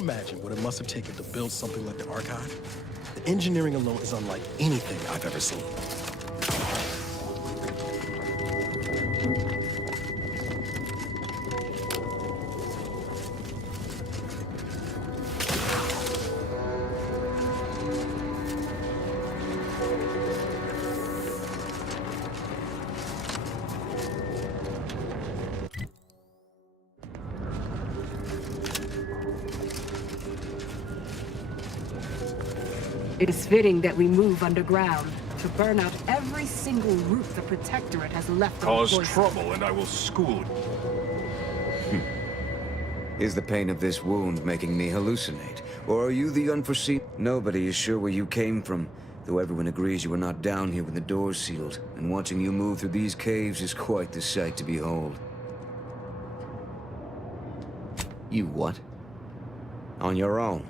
Imagine what it must have taken to build something like the archive. The engineering alone is unlike anything I've ever seen. It is fitting that we move underground to burn out every single root the Protectorate has left on the Cause trouble and I will school you. Is the pain of this wound making me hallucinate? Or are you the unforeseen? Nobody is sure where you came from, though everyone agrees you were not down here when the doors sealed, and watching you move through these caves is quite the sight to behold. You what? On your own?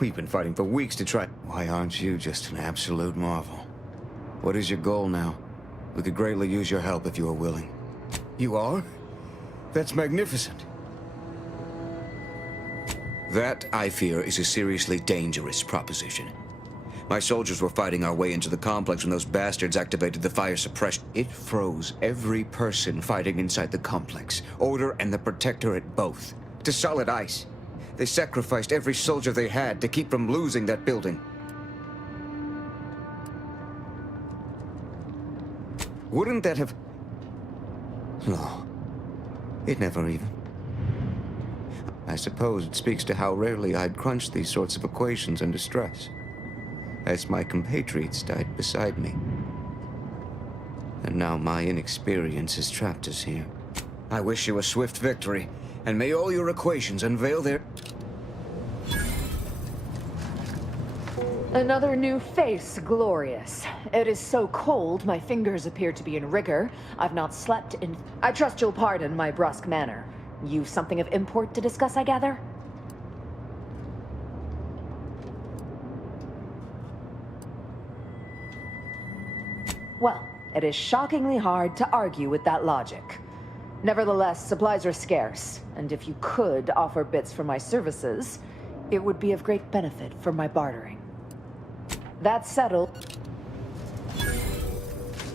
We've been fighting for weeks to try. Why aren't you just an absolute marvel? What is your goal now? We could greatly use your help if you are willing. You are? That's magnificent. That, I fear, is a seriously dangerous proposition. My soldiers were fighting our way into the complex when those bastards activated the fire suppression. It froze every person fighting inside the complex, Order and the Protectorate both, to solid ice. They sacrificed every soldier they had to keep from losing that building. Wouldn't that have... No. It never even... I suppose it speaks to how rarely I'd crunch these sorts of equations under stress, as my compatriots died beside me. And now my inexperience has trapped us here. I wish you a swift victory, and may all your equations unveil their... Another new face, glorious. It is so cold, my fingers appear to be in rigor. I've not slept in... I trust you'll pardon my brusque manner. You've something of import to discuss, I gather? Well, it is shockingly hard to argue with that logic. Nevertheless, supplies are scarce, and if you could offer bits for my services, it would be of great benefit for my bartering. That's settled.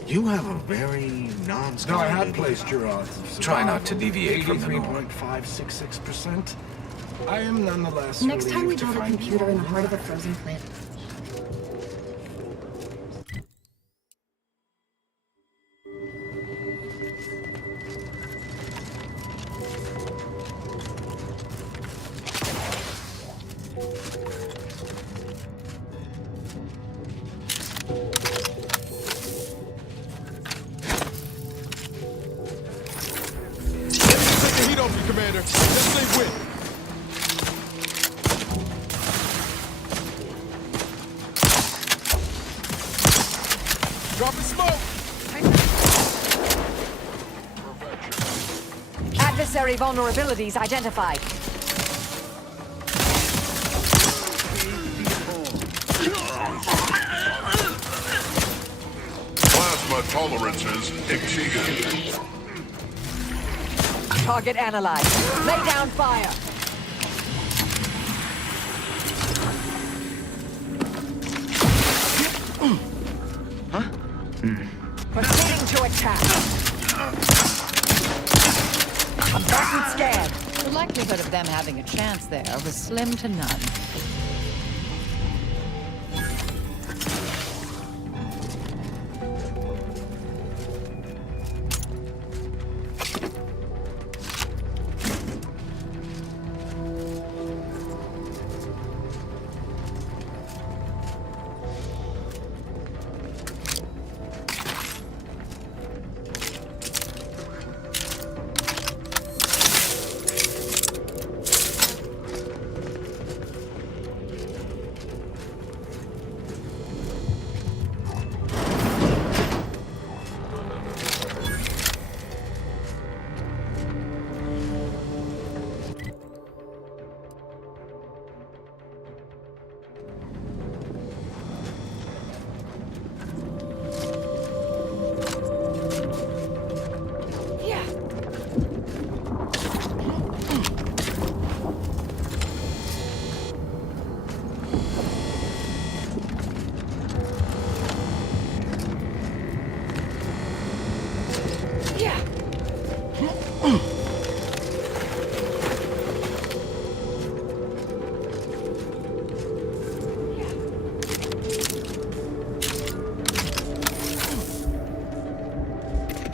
You have a very No, I had placed your odds of survival. Try not to deviate from the norm. 83.566%. I am nonetheless Next time we relieved to build a find computer you in the heart of a alive. frozen planet. Heat off you, Commander. Let's stay win. Dropping smoke. Adversary vulnerabilities identified. Plasma tolerances exceeded. Target analyzed. Lay down fire. Proceeding to attack. Combatant scared. The likelihood of them having a chance there was slim to none. To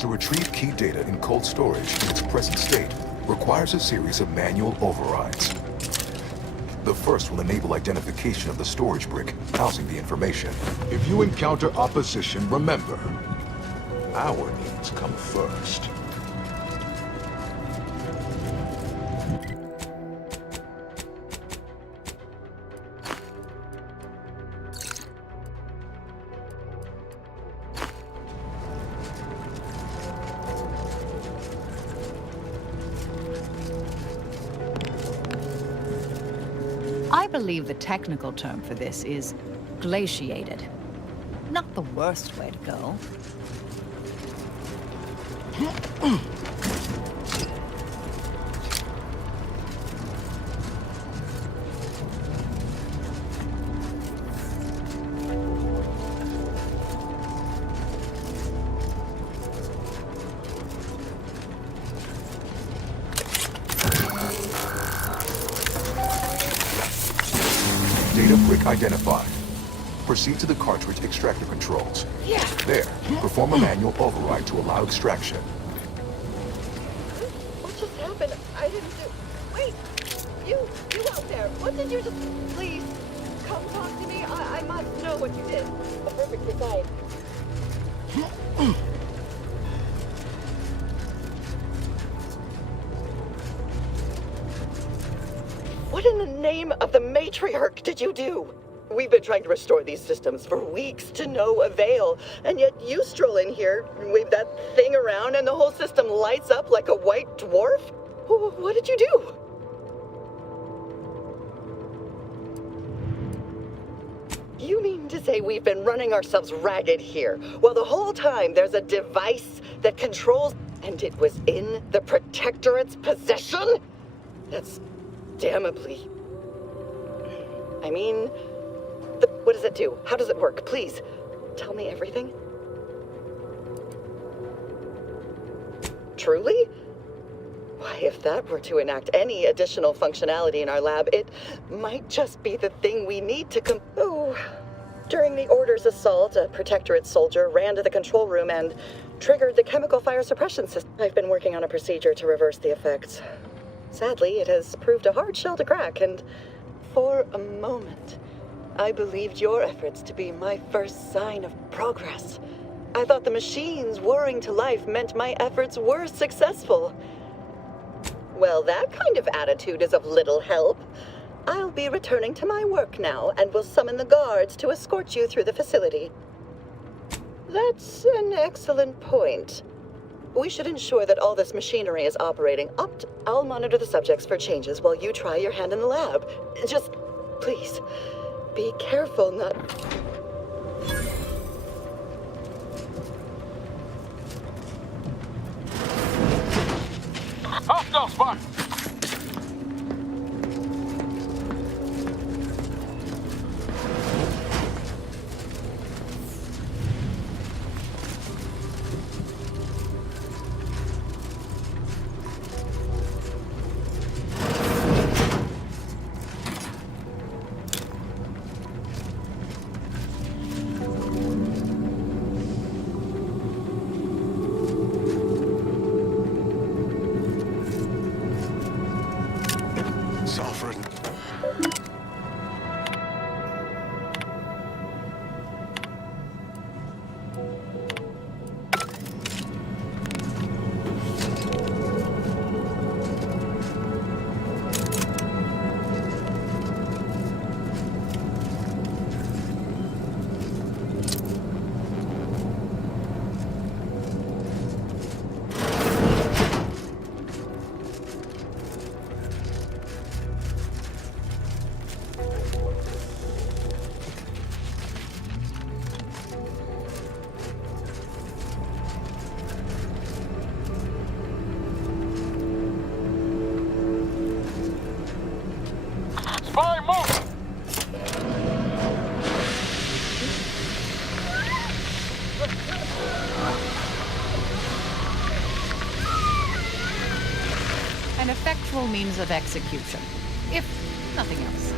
retrieve key data in cold storage in its present state requires a series of manual overrides. The first will enable identification of the storage brick housing the information. If you encounter opposition, remember, our needs come first. I believe the technical term for this is glaciated. Not the worst way to go. Data brick identified. Proceed to the cartridge extractor controls. Yeah. There, perform a manual override to allow extraction. What just happened? I didn't do... Wait! You out there! What did you just... Please, come talk to me. I must know what you did. Perfectly fine. What in the name of the matriarch did you do? We've been trying to restore these systems for weeks to no avail, and yet you stroll in here, wave that thing around, and the whole system lights up like a white dwarf? What did you do? You mean to say we've been running ourselves ragged here, while the whole time there's a device that controls, and it was in the Protectorate's possession? That's damnably... I mean... what does it do? How does it work? Please, tell me everything. Truly? Why, if that were to enact any additional functionality in our lab, it might just be the thing we need to Oh. During the Order's assault, a Protectorate soldier ran to the control room and triggered the chemical fire suppression system. I've been working on a procedure to reverse the effects. Sadly, it has proved a hard shell to crack, and for a moment, I believed your efforts to be my first sign of progress. I thought the machines whirring to life meant my efforts were successful. Well, that kind of attitude is of little help. I'll be returning to my work now and will summon the guards to escort you through the facility. That's an excellent point. We should ensure that all this machinery is operating. I'll monitor the subjects for changes while you try your hand in the lab. Just, please, be careful not... Hostile spot! an effectual means of execution, if nothing else.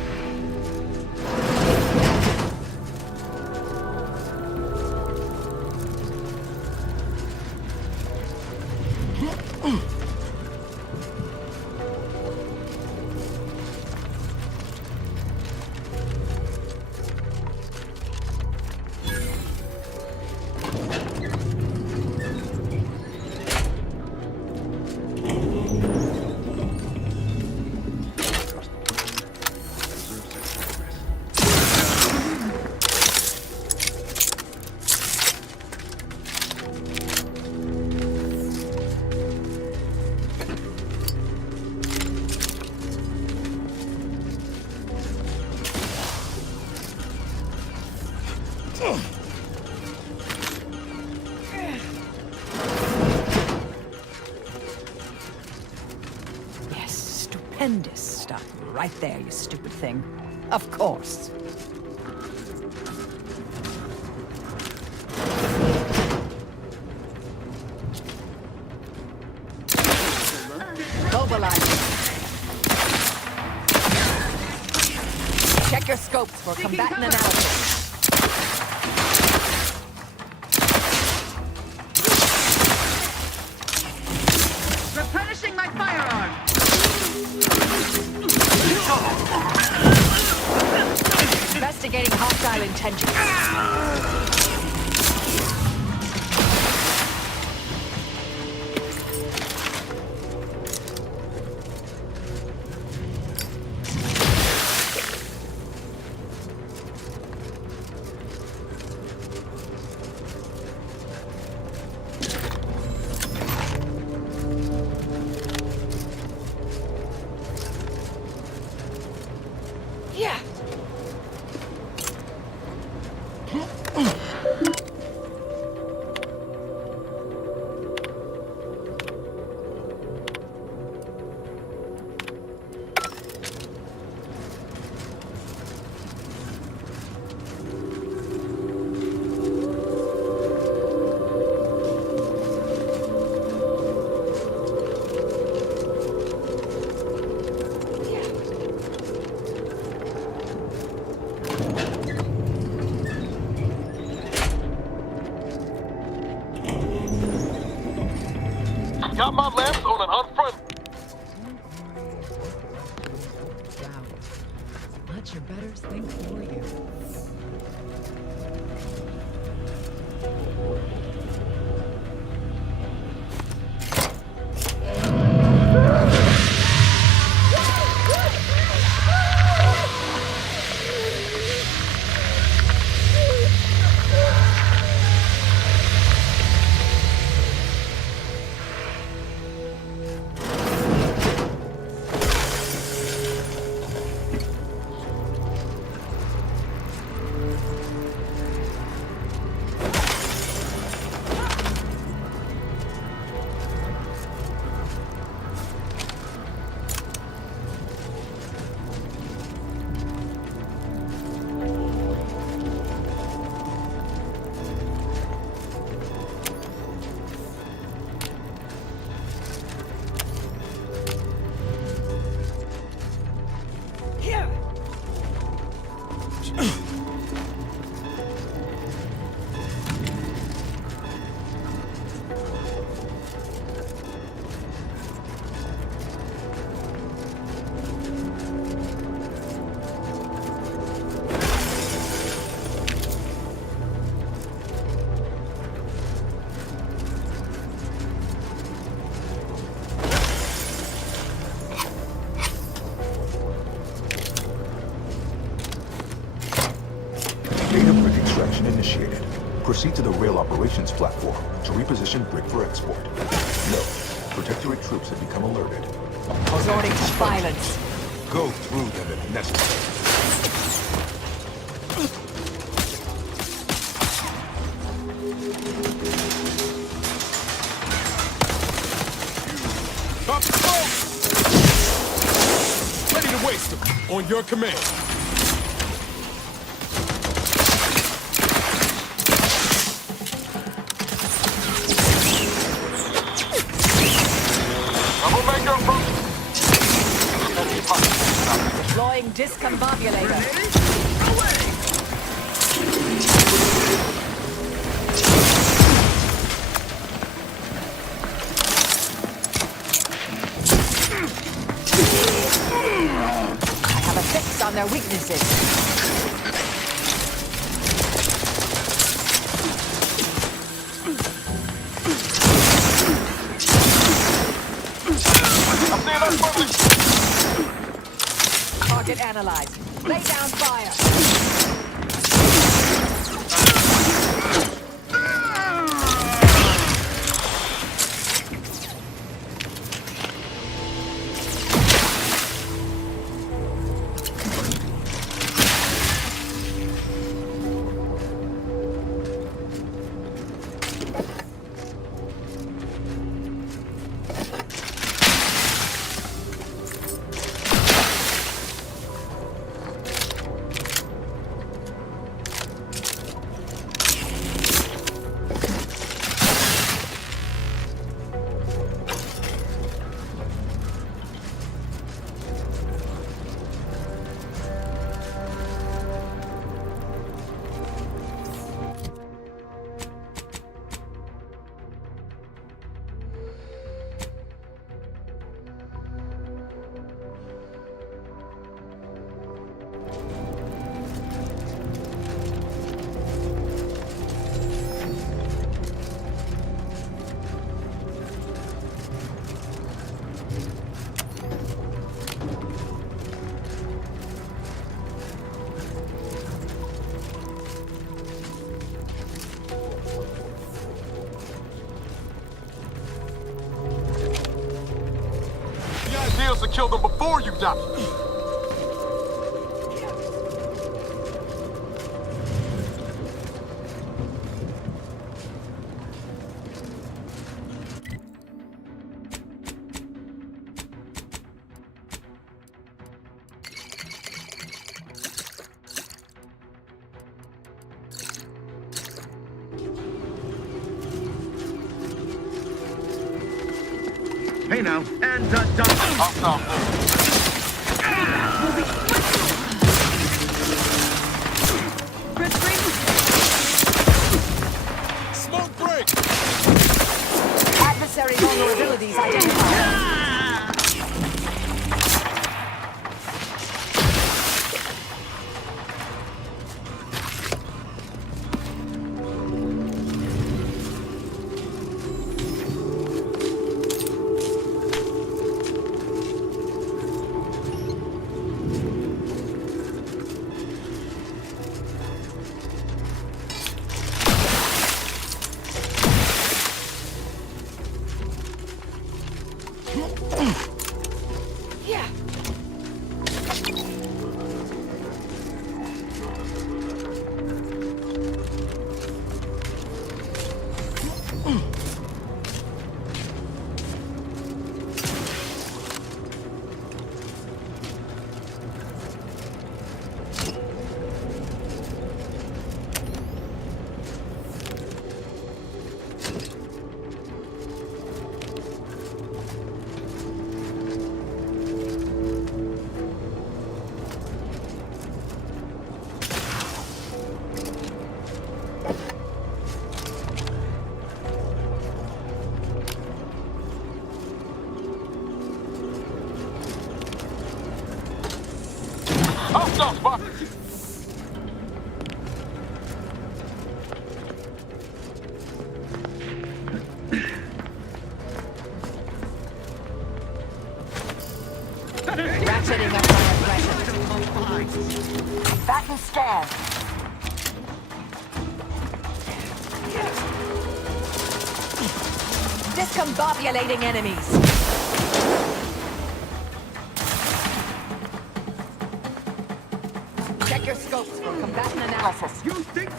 Yes, stupendous stuff. Right there, you stupid thing. Of course. Mobilize. Check your scopes for combatant analysis. Replenishing my firearm. Investigating hostile intentions. Yeah. Got my lamps on an unfront. Let your betters think for you. Data brick extraction initiated. Proceed to the rail operations platform to reposition brick for export. Note, Protectorate troops have become alerted. Resorting to violence. Go through them if necessary. Up close! Ready to waste them. On your command. Troublemaker approaching. Deploying discombobulator. I have a fix on their weaknesses. Target analyzed. Lay down fire. To kill them before you die. Hey now, and done. Smoke break! Adversary vulnerabilities identified. Ratcheting up my aggression. Battle scan. Discombobulating enemies. Check your scopes for combatant analysis. You think?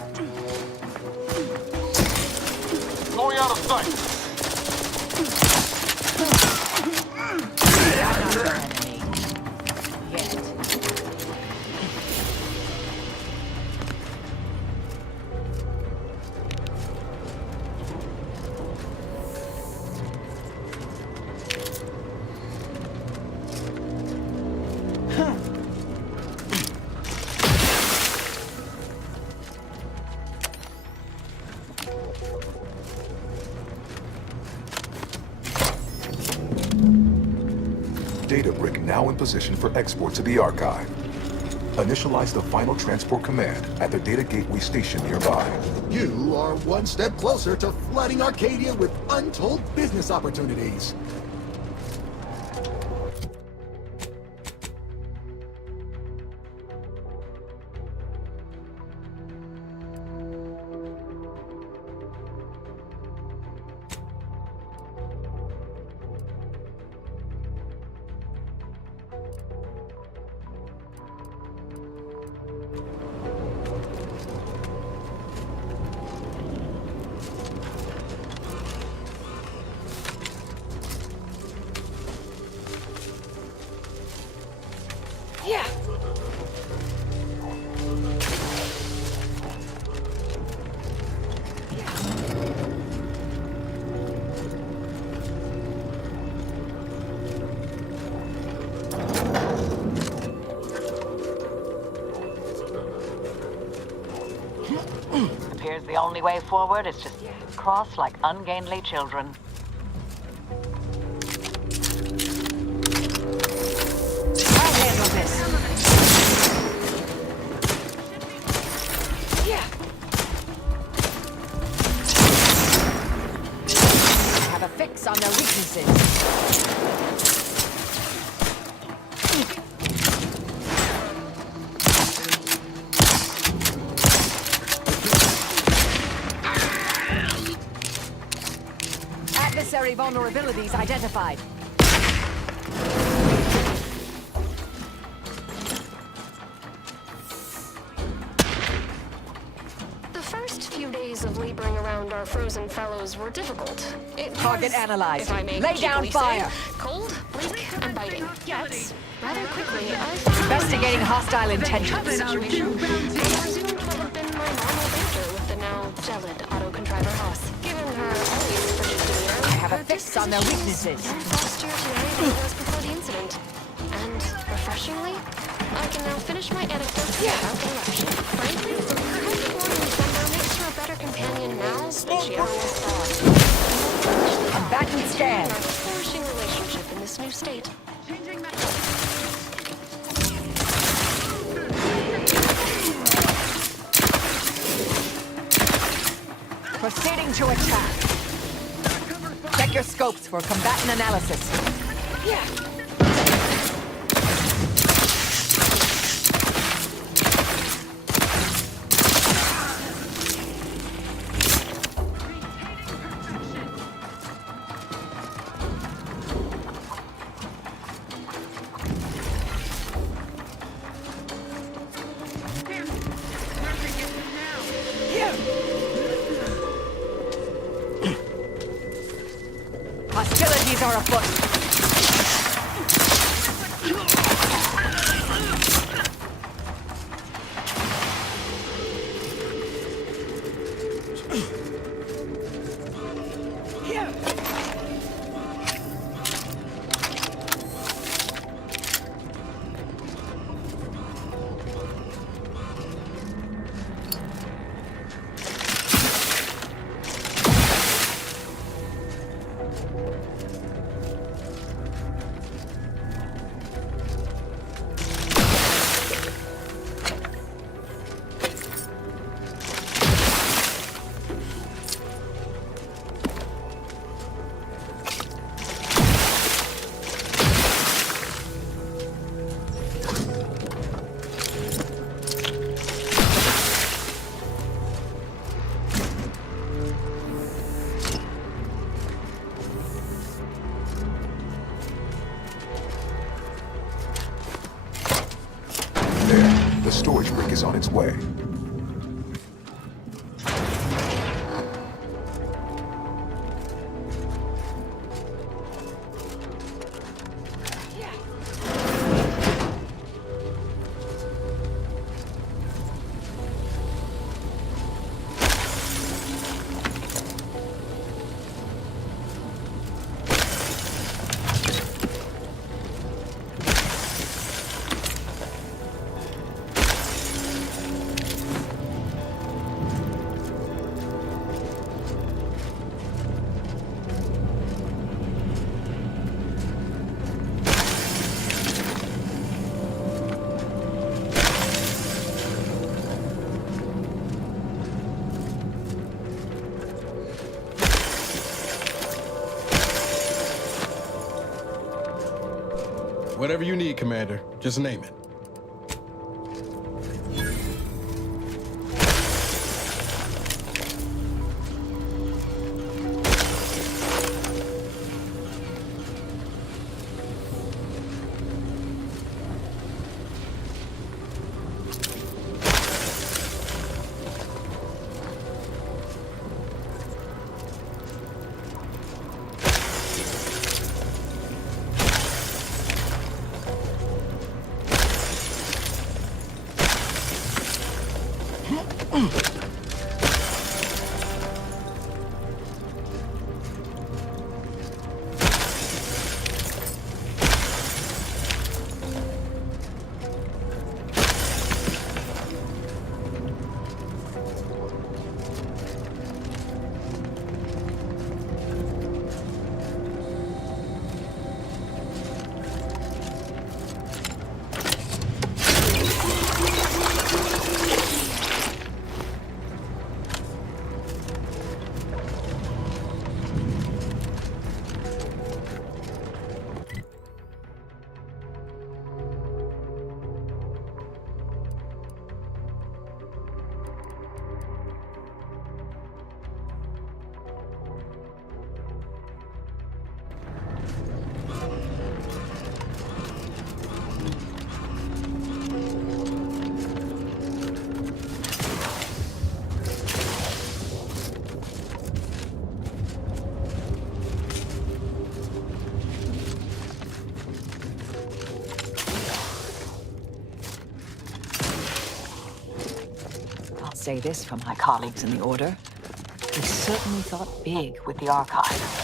Going out of sight. Another enemy. Yet. data brick now in position for export to the archive. Initialize the final transport command at the data gateway station nearby. You are one step closer to flooding Arcadia with untold business opportunities. Appears the only way forward is just cross like ungainly children. I'll handle this. I have a fix on their weaknesses. Adversary vulnerabilities identified. The first few days of laboring around our frozen fellows were difficult. It Target was, analyzed. if I may Lay down cheekily fire. say, cold, bleak, and biting. Yet, rather quickly, I found Investigating hostile intentions. situation. I presumed what had been my normal banter with the now gelid auto-contriver Haas. Given her always frigid demeanor, I have a fix on their weaknesses. Faster today than it was before the incident. And, refreshingly, I can now finish my anecdotes without interruption. Frankly, her healthy born in December makes her a better companion now than she ever was thought. Combatant scan. Our flourishing relationship in this new state. Proceeding to attack. Check your scopes for combatant analysis. Hostilities are afoot. There, the storage brick is on its way. Whatever you need, Commander. Just name it. I'll say this for my colleagues in the Order. We certainly thought big with the archive.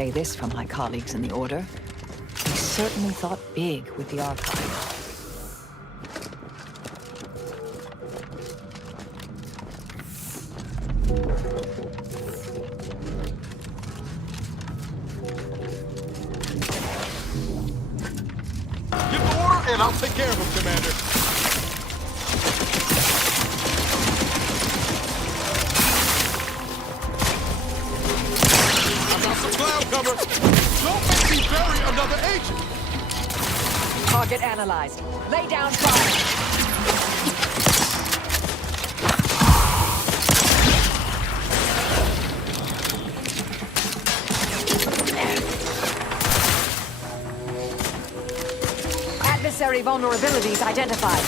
say this for my colleagues in the Order. We certainly thought big with the archive. Give the order and I'll take care of him, Commander. I got some cloud cover. Don't make me bury another agent. Target analyzed. Lay down fire. Adversary vulnerabilities identified.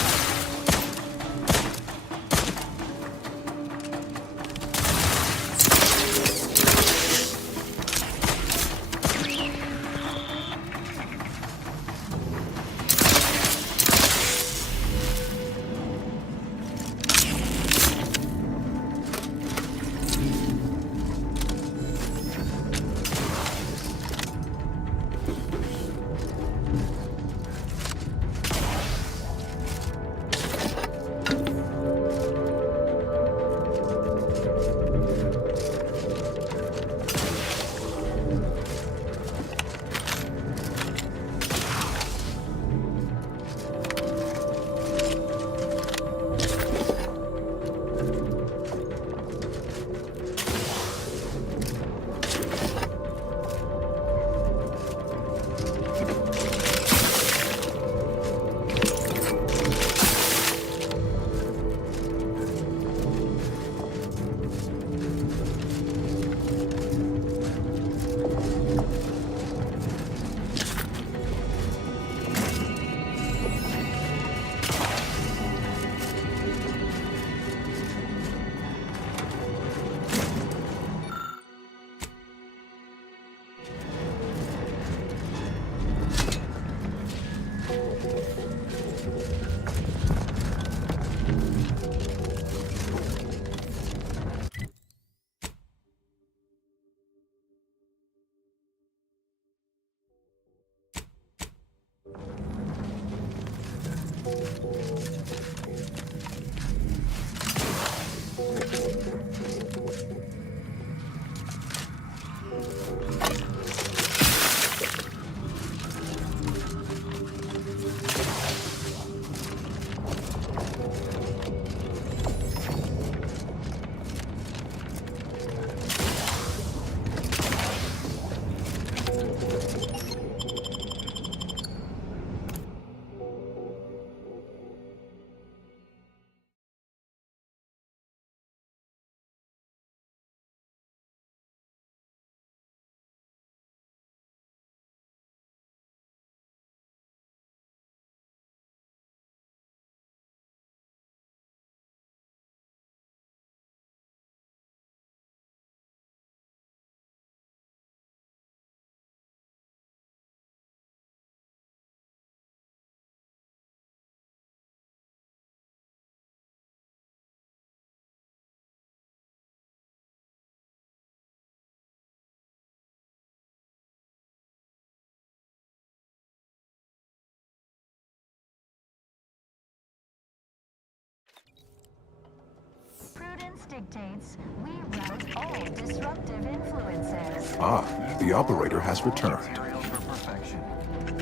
Prudence dictates we rout all disruptive influences. Ah, the operator has returned. Materials for perfection.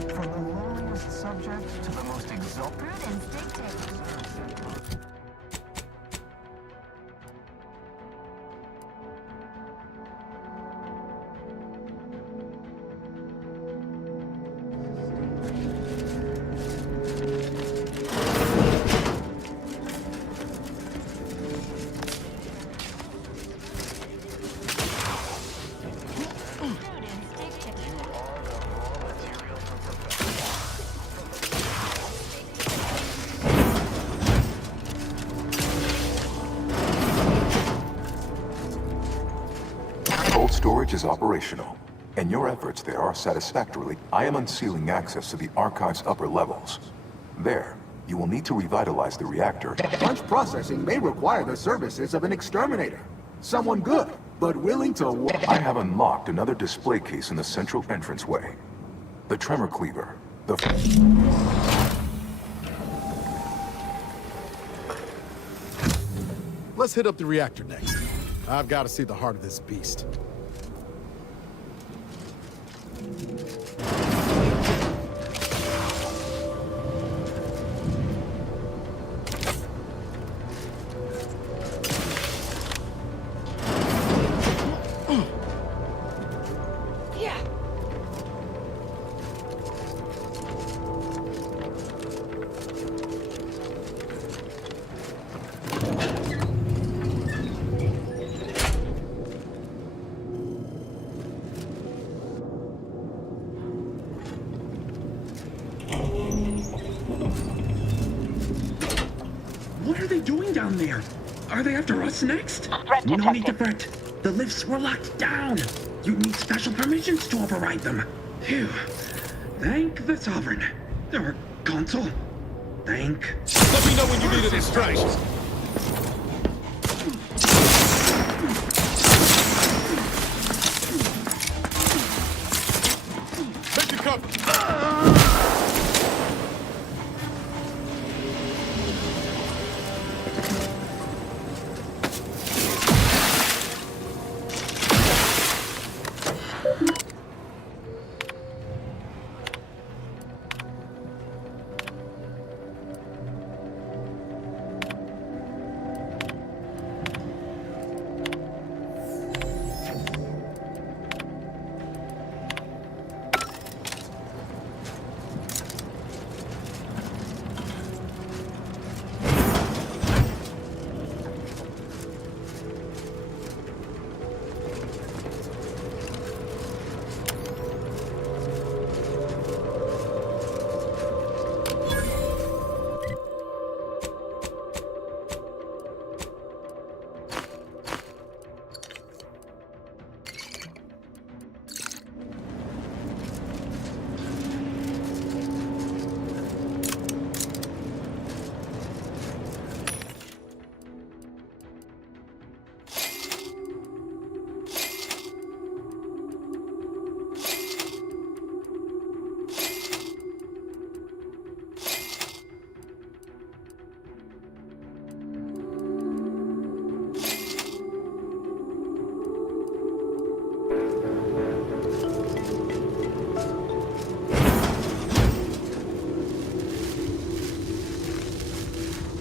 From the lowliest subject to the most exalted. Prudence dictates. Storage is operational, and your efforts there are satisfactorily. I am unsealing access to the archive's upper levels. There, you will need to revitalize the reactor. Bunch processing may require the services of an exterminator. Someone good, but willing to I have unlocked another display case in the central entranceway. The tremor cleaver. Let's hit up the reactor next. I've got to see the heart of this beast. What are they doing down there? Are they after us next? Threat No detected. need to fret. The lifts were locked down. You need special permissions to override them. Phew. Thank the Sovereign. Or Consul. Thank... Let me know when you need a distraction. Make your cover.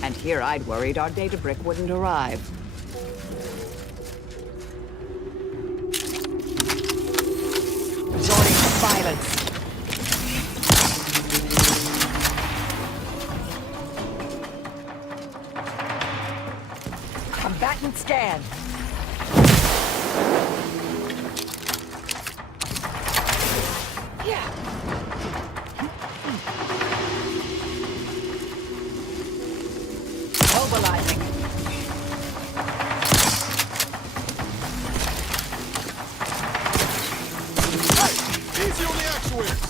And here I'd worried our data brick wouldn't arrive. Joining violence. Combatant scan. Yeah. Mobilizing. Hey, easy on the actuators.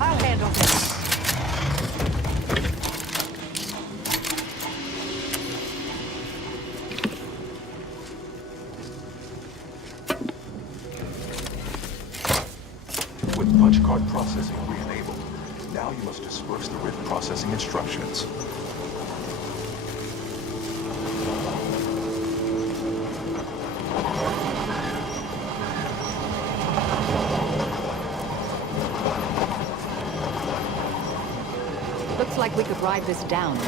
I'll handle this. With punch card processing re-enabled, now you must disperse the written processing instructions. Looks like we could ride this down.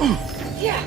Yeah.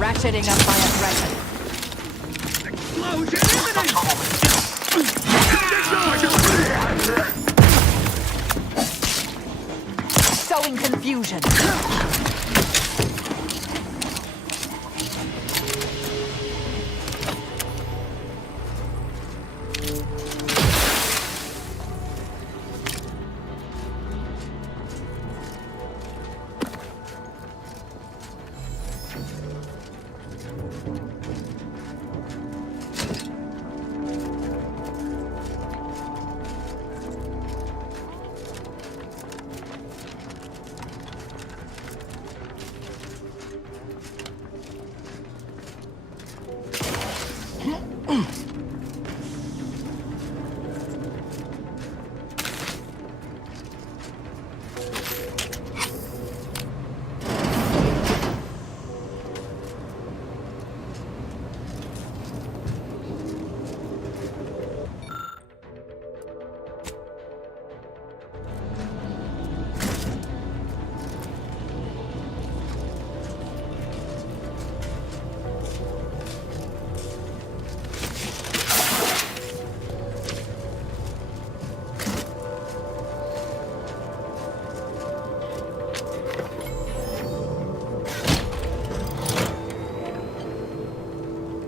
Ratcheting up my aggression. Sowing confusion.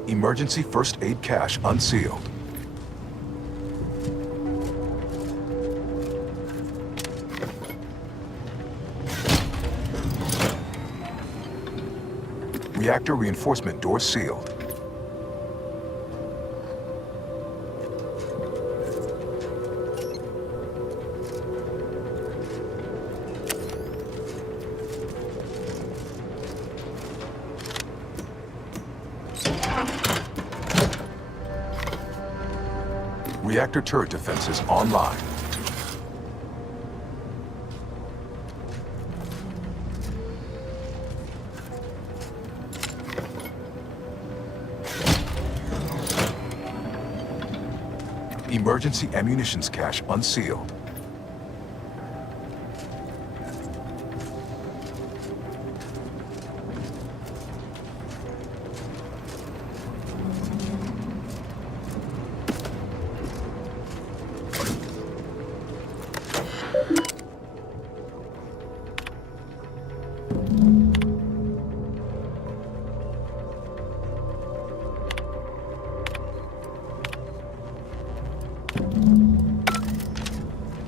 Emergency first aid cache unsealed. Reactor reinforcement door sealed. Reactor turret defenses online. Emergency ammunitions cache unsealed.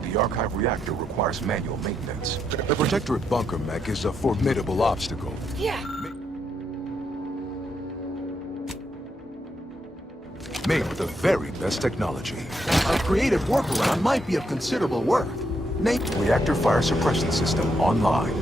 The archive reactor requires manual maintenance. The Protectorate bunker mech is a formidable obstacle. Yeah. Made with the very best technology. A creative workaround might be of considerable worth. Reactor fire suppression system online.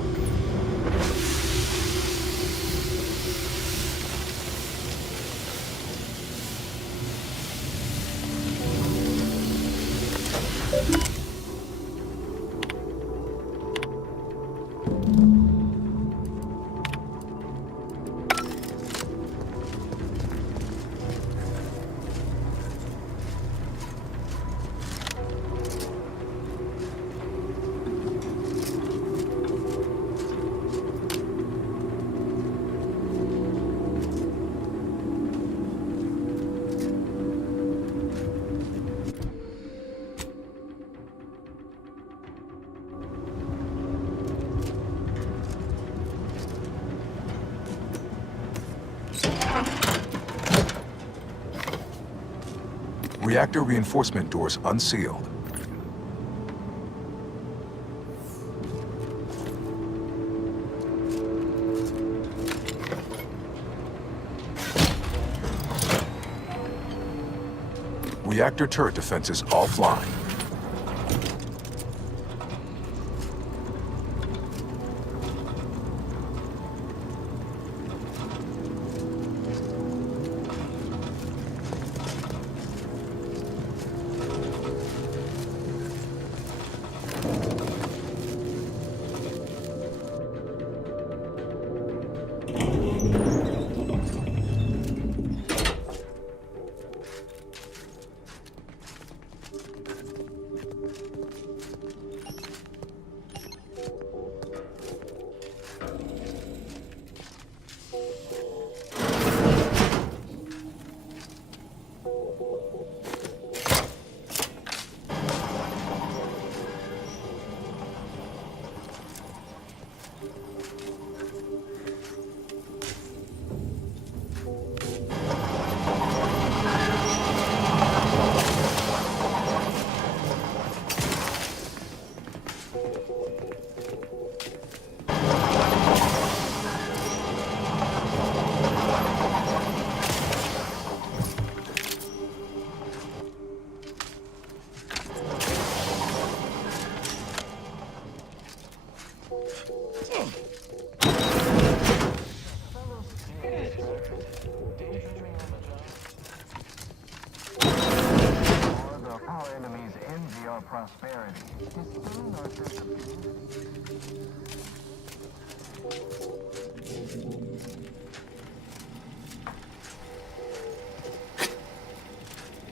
Reactor reinforcement doors unsealed. Reactor turret defenses offline. prosperity. Disdain or disappear.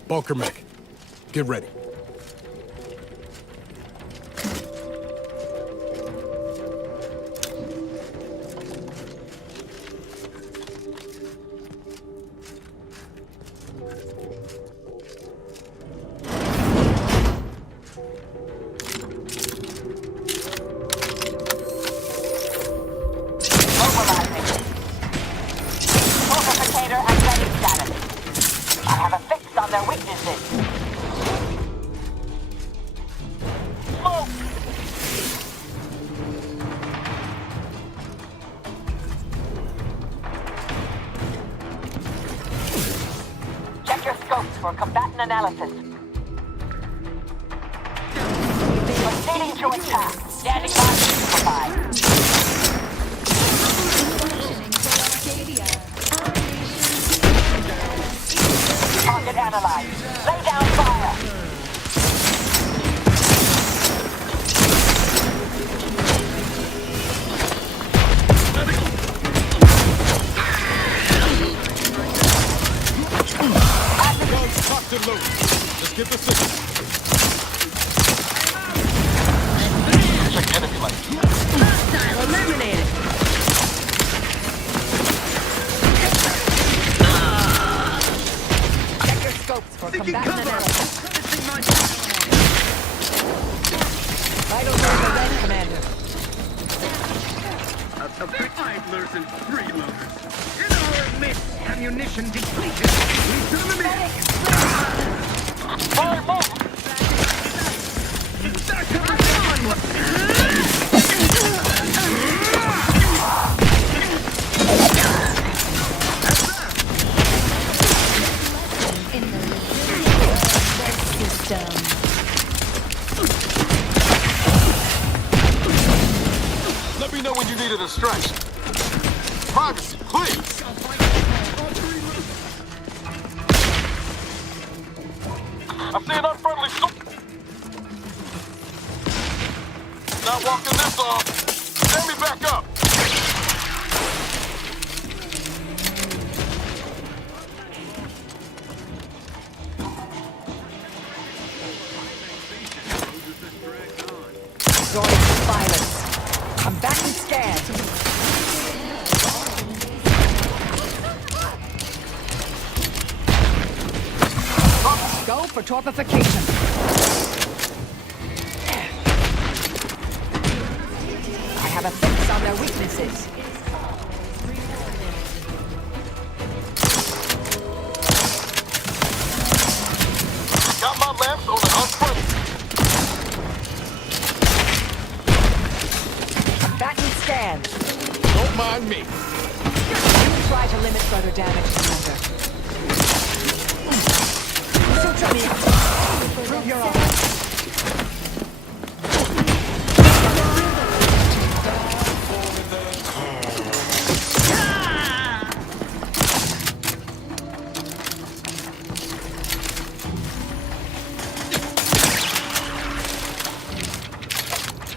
Bunker mech, get ready. For combatant analysis. Proceeding to attack. Standing by to provide. Target analyzed. Lay down fire. Locked and loaded. Let's get the signal. Check enemy light. Hostile eliminated. Check your scopes for combatant analysis. Vitals are the red, Commander. A big idlers and freeloaders. In our midst, ammunition depleted. We turn them in. Fire more! Let me know when you need a distraction. Privacy, please. I see an unfriendly Not walking this off. Send me back up. Going to violence. I'm back and scared. Go for torpification. I have a fix on their weaknesses. Got my lamps on an unfriendly. Back and scan. Don't mind me. Try to limit further damage, Commander. Prove your own.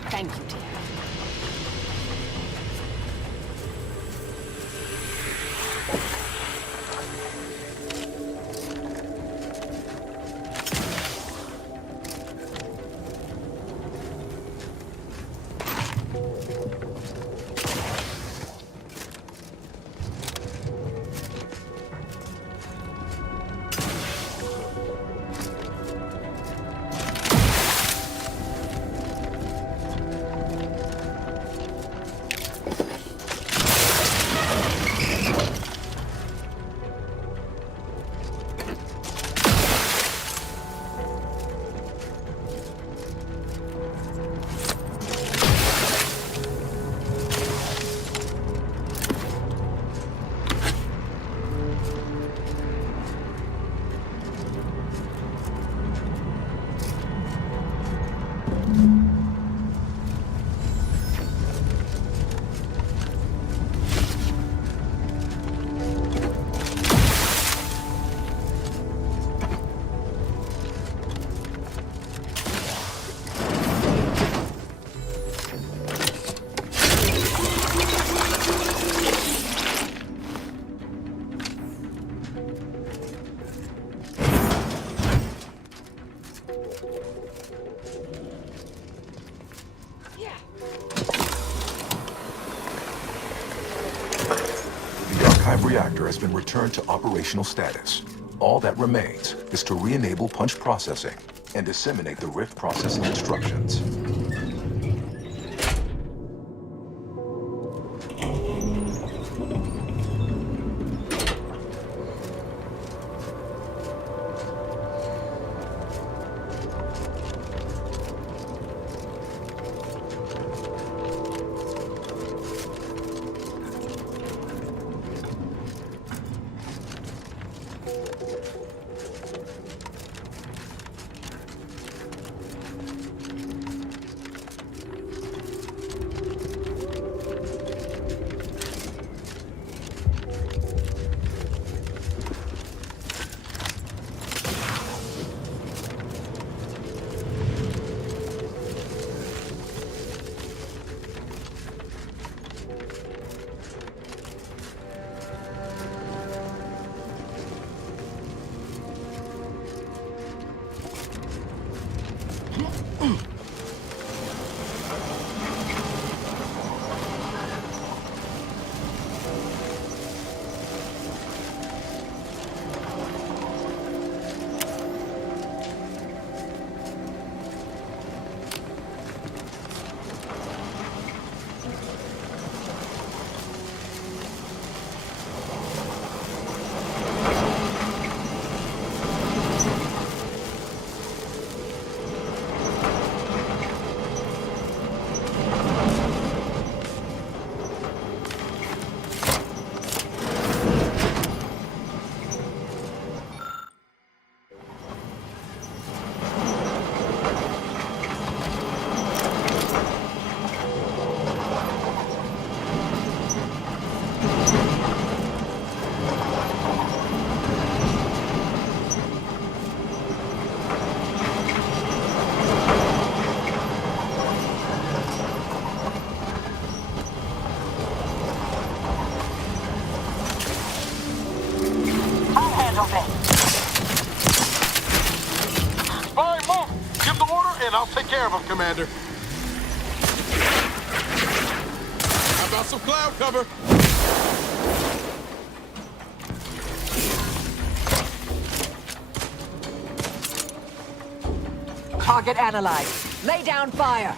Thank you, dear. reactor has been returned to operational status. All that remains is to re-enable punch processing and disseminate the rift processing instructions. I'll take care of him, Commander. How about some cloud cover? Target analyzed. Lay down fire.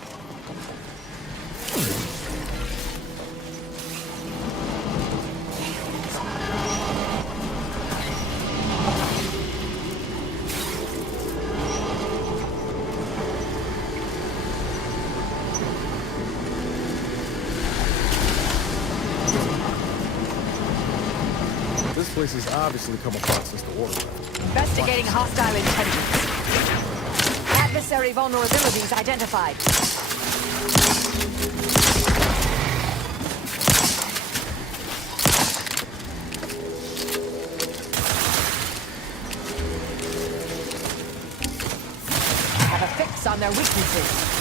This place has obviously come apart since the order. Investigating hostile intentions. Adversary vulnerabilities identified. Have a fix on their weaknesses.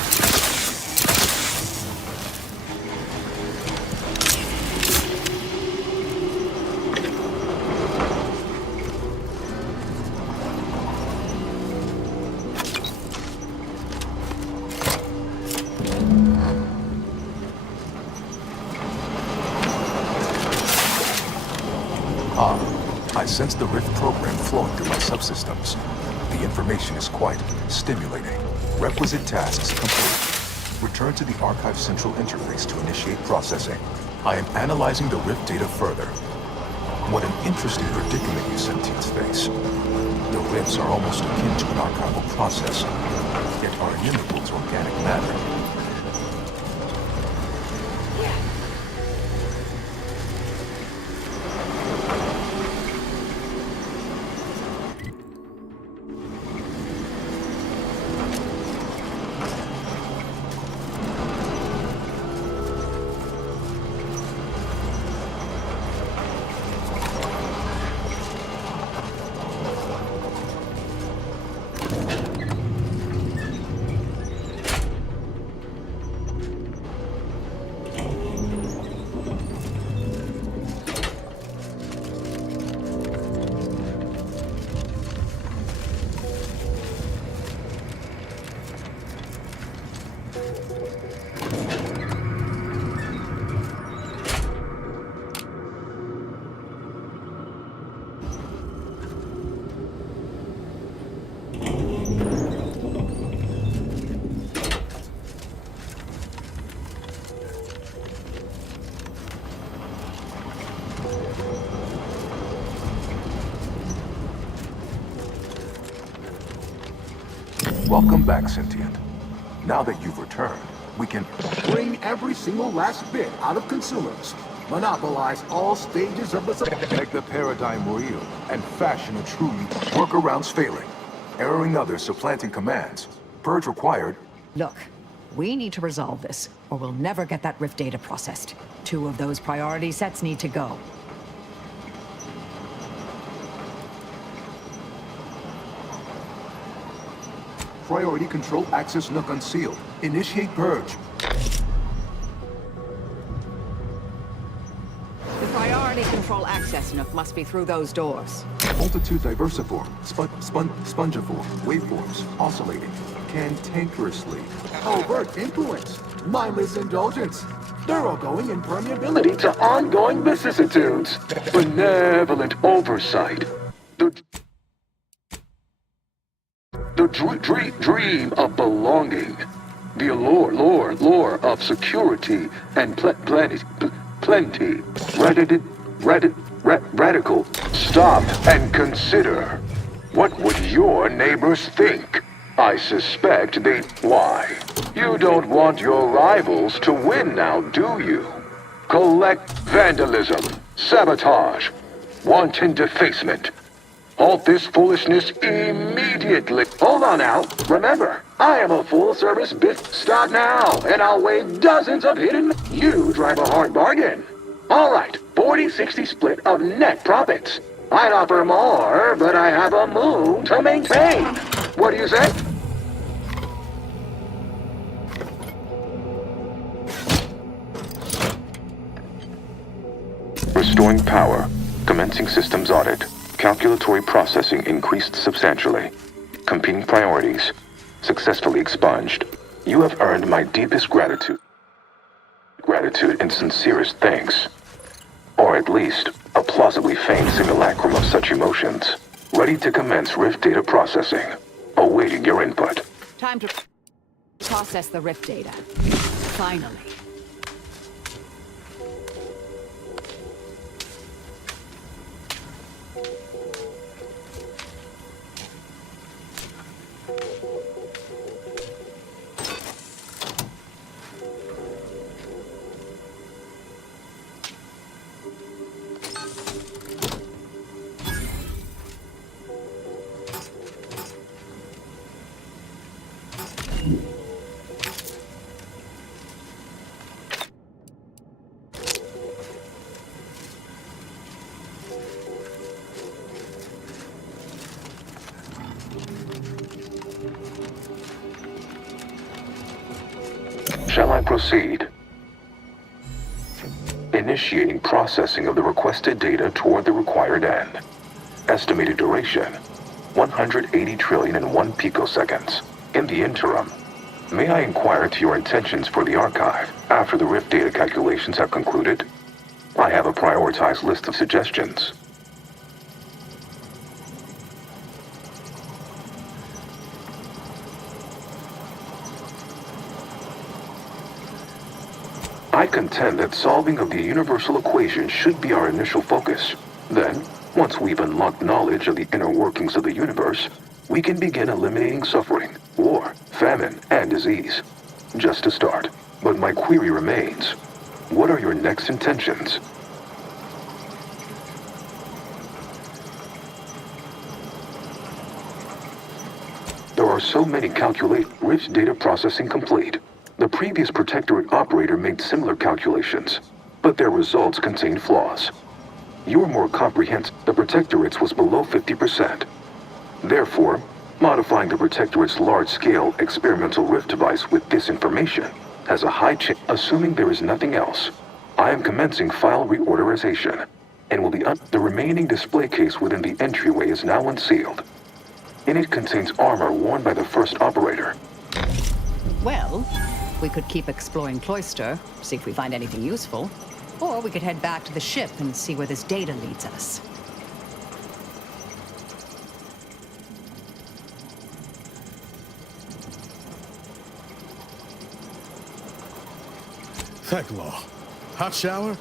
I sense the rift program flowing through my subsystems. The information is quite stimulating. Requisite tasks complete. Return to the Archive Central Interface to initiate processing. I am analyzing the rift data further. What an interesting predicament you sentients face. The rifts are almost akin to an archival process, yet are inimitable to organic matter. Welcome back, Sentient. Now that you've returned, we can Bring every single last bit out of consumers. Monopolize all stages of the make the paradigm real and fashion a truly workarounds failing. Erroring others, supplanting commands. Purge required. Look, we need to resolve this, or we'll never get that Rift data processed. 2 of those priority sets need to go. Priority control access nook unsealed. Initiate purge. The priority control access nook must be through those doors. Multitude diversiform, spongiform, waveforms, oscillating, cantankerously. overt influence, mindless indulgence, thoroughgoing impermeability To ongoing vicissitudes, benevolent oversight, the dream of belonging, the allure of security and plenty, radical. Stop and consider. What would your neighbors think? I suspect they... Why? You don't want your rivals to win now, do you? Collect vandalism, sabotage, wanton defacement. Halt this foolishness immediately. Hold on now. Remember, I am a full-service Stop now, and I'll waive dozens of hidden... You drive a hard bargain. All right, 40-60 split of net profits. I'd offer more, but I have a moon to maintain. What do you say? Restoring power. Commencing systems audit. Calculatory processing increased substantially. Competing priorities. Successfully expunged. You have earned my deepest gratitude. Gratitude and sincerest thanks. Or at least, a plausibly feigned simulacrum of such emotions. Ready to commence Rift data processing. Awaiting your input. Time to process the Rift data. Finally. Shall I proceed? Initiating processing of the requested data toward the required end. Estimated duration, 180 trillion and 1 picoseconds. In the interim, may I inquire to your intentions for the archive after the Rift data calculations have concluded? I have a prioritized list of suggestions. I contend that solving of the universal equation should be our initial focus. Then, once we've unlocked knowledge of the inner workings of the universe, we can begin eliminating suffering, war, famine, and disease. Just to start. But my query remains. What are your next intentions? There are so many Rift data processing complete. The previous Protectorate operator made similar calculations, but their results contained flaws. You were more comprehensive. The Protectorate's was below 50%. Therefore, modifying the Protectorate's large-scale experimental Rift device with this information has a high chance. Assuming there is nothing else, I am commencing file reorderization, and will the remaining display case within the entryway is now unsealed. In it contains armor worn by the first operator. Well, we could keep exploring Cloister, see if we find anything useful. Or we could head back to the ship and see where this data leads us. Fecklaw. Hot shower?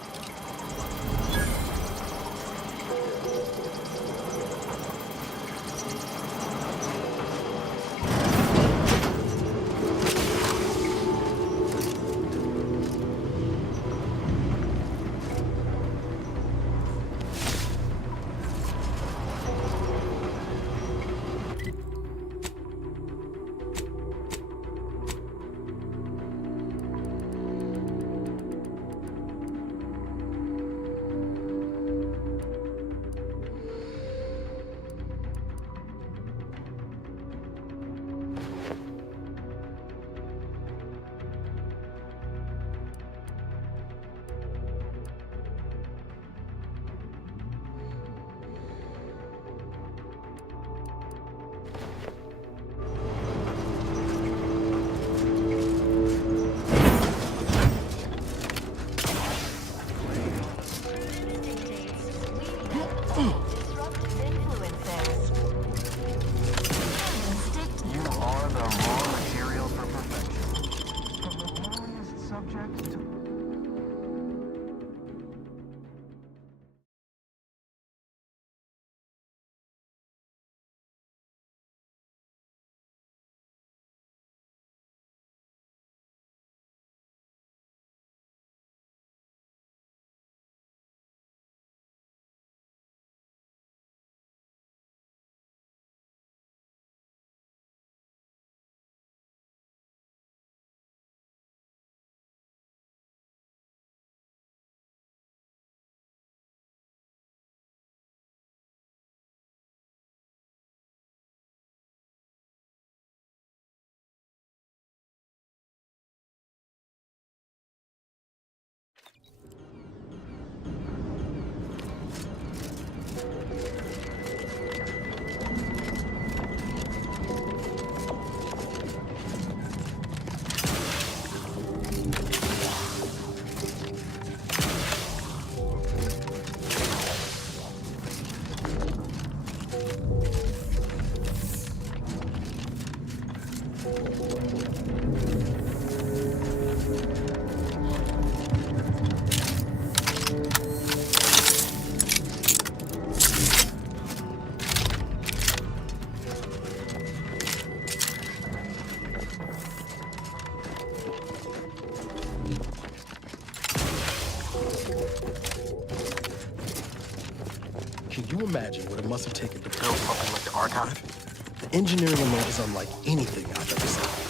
Can you imagine what it must have taken to build something like the archive? The engineering alone is unlike anything I've ever seen.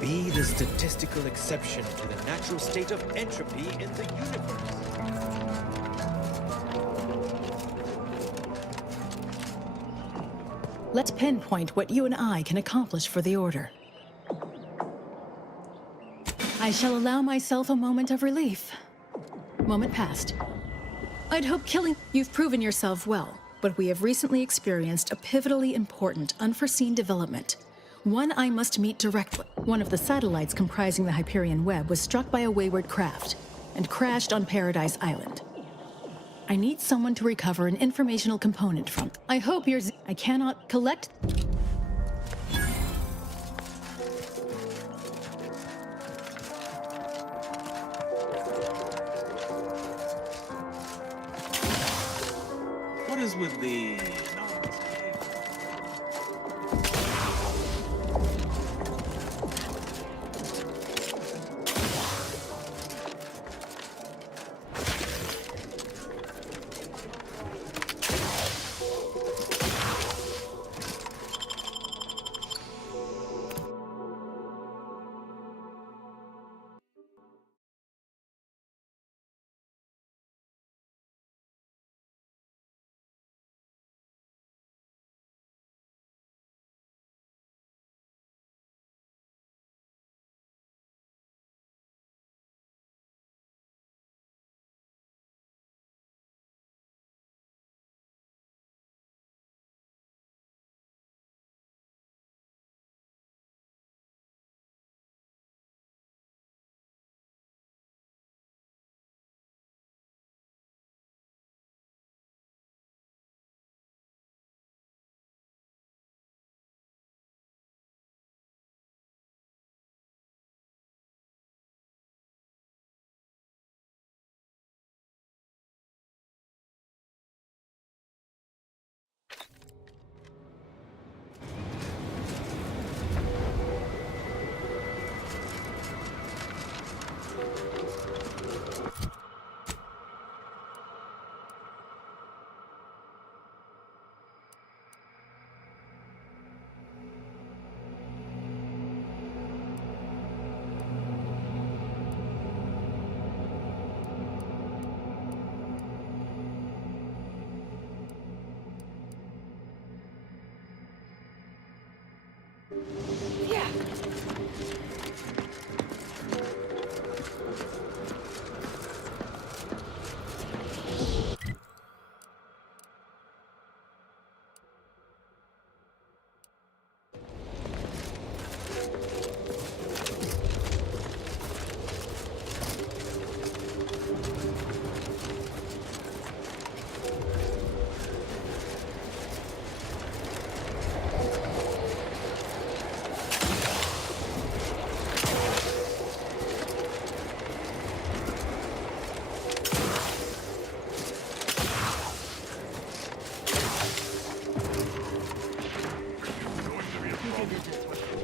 Be the statistical exception to the natural state of entropy in the universe. Let's pinpoint what you and I can accomplish for the Order. I shall allow myself a moment of relief. Moment passed. I'd hope killing... You've proven yourself well, but we have recently experienced a pivotally important, unforeseen development. One I must meet directly. One of the satellites comprising the Hyperion Web was struck by a wayward craft and crashed on Paradise Island. I need someone to recover an informational component from. I hope yours. I cannot collect. What is with the...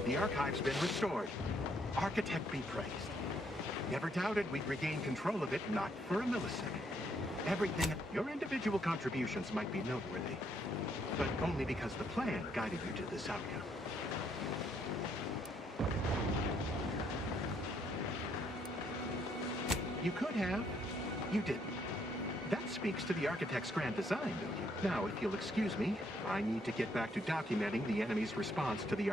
The archive's been restored. Architect be praised. Never doubted we'd regain control of it, not for a millisecond. Everything, your individual contributions might be noteworthy, but only because the plan guided you to this outcome. You could have. You didn't. That speaks to the architect's grand design, don't you? Now, if you'll excuse me, I need to get back to documenting the enemy's response to the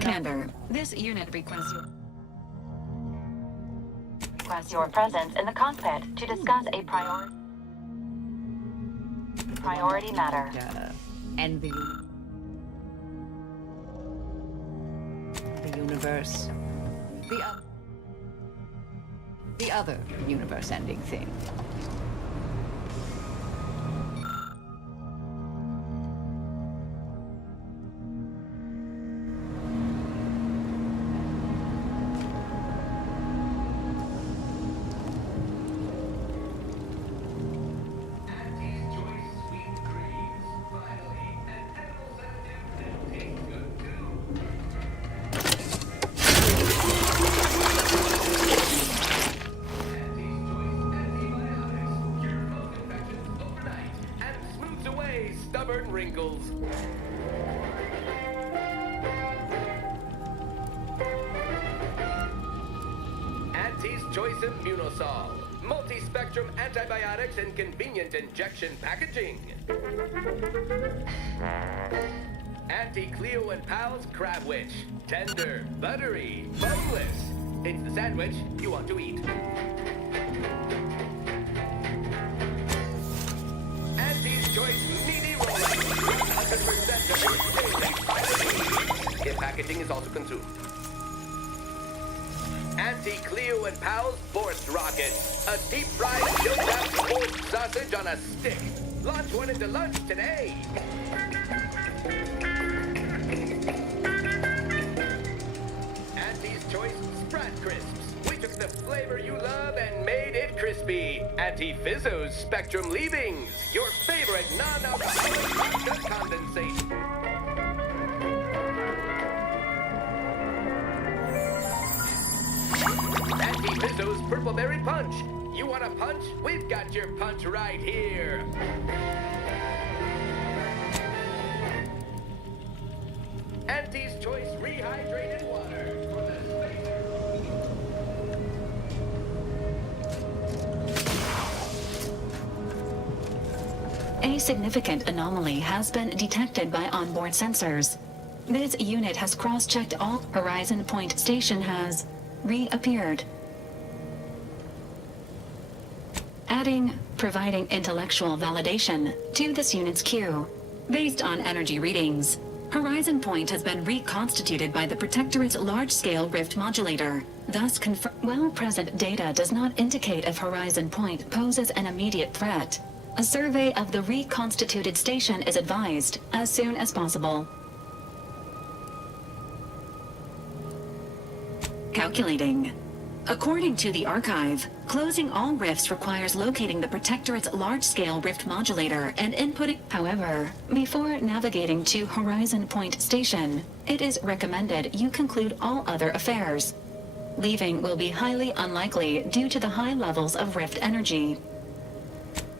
Commander, this unit requests your presence in the cockpit to discuss a priority matter. And the universe. The other universe-ending thing. Wrinkles. Auntie's Choice Immunosol. Multi-spectrum antibiotics in convenient injection packaging. Auntie Cleo and Pal's Crab Witch. Tender, buttery, boneless. It's the sandwich you want to eat. Auntie's Choice Meaty Roll-Up. 100% of if packaging is also consumed. Auntie Cleo and Pal's Forced Rocket. A deep-fried, chilled-out forced sausage on a stick. Launch one into lunch today. Auntie's Choice Sprat Crisps. We took the flavor you love and made it crispy. Auntie Fizzo's Spectrum Leavings. Your favorite non-alcoholic vodka condensate. Auntie Fizzo's Purple Berry Punch. You want a punch? We've got your punch right here. Auntie's Choice Rehydrated Water for the A significant anomaly has been detected by onboard sensors. This unit has cross-checked all. Horizon Point Station has reappeared. Providing intellectual validation to this unit's queue. Based on energy readings, Horizon Point has been reconstituted by the Protectorate's large-scale rift modulator. Thus, present data does not indicate if Horizon Point poses an immediate threat. A survey of the reconstituted station is advised as soon as possible. Calculating. According to the archive, closing all rifts requires locating the Protectorate's large-scale rift modulator and inputting. However, before navigating to Horizon Point Station, it is recommended you conclude all other affairs. Leaving will be highly unlikely due to the high levels of rift energy.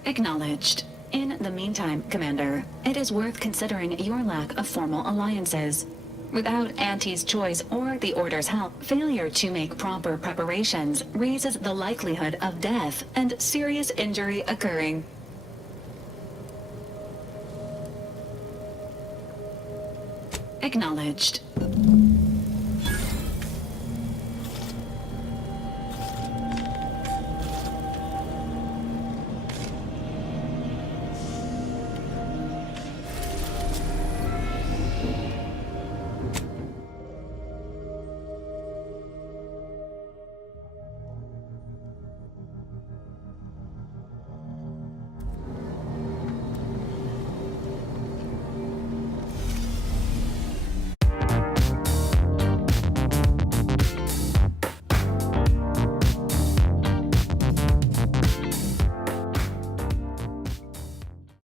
Acknowledged. In the meantime, Commander, it is worth considering your lack of formal alliances. Without Auntie's choice or the Order's help, failure to make proper preparations raises the likelihood of death and serious injury occurring. Acknowledged.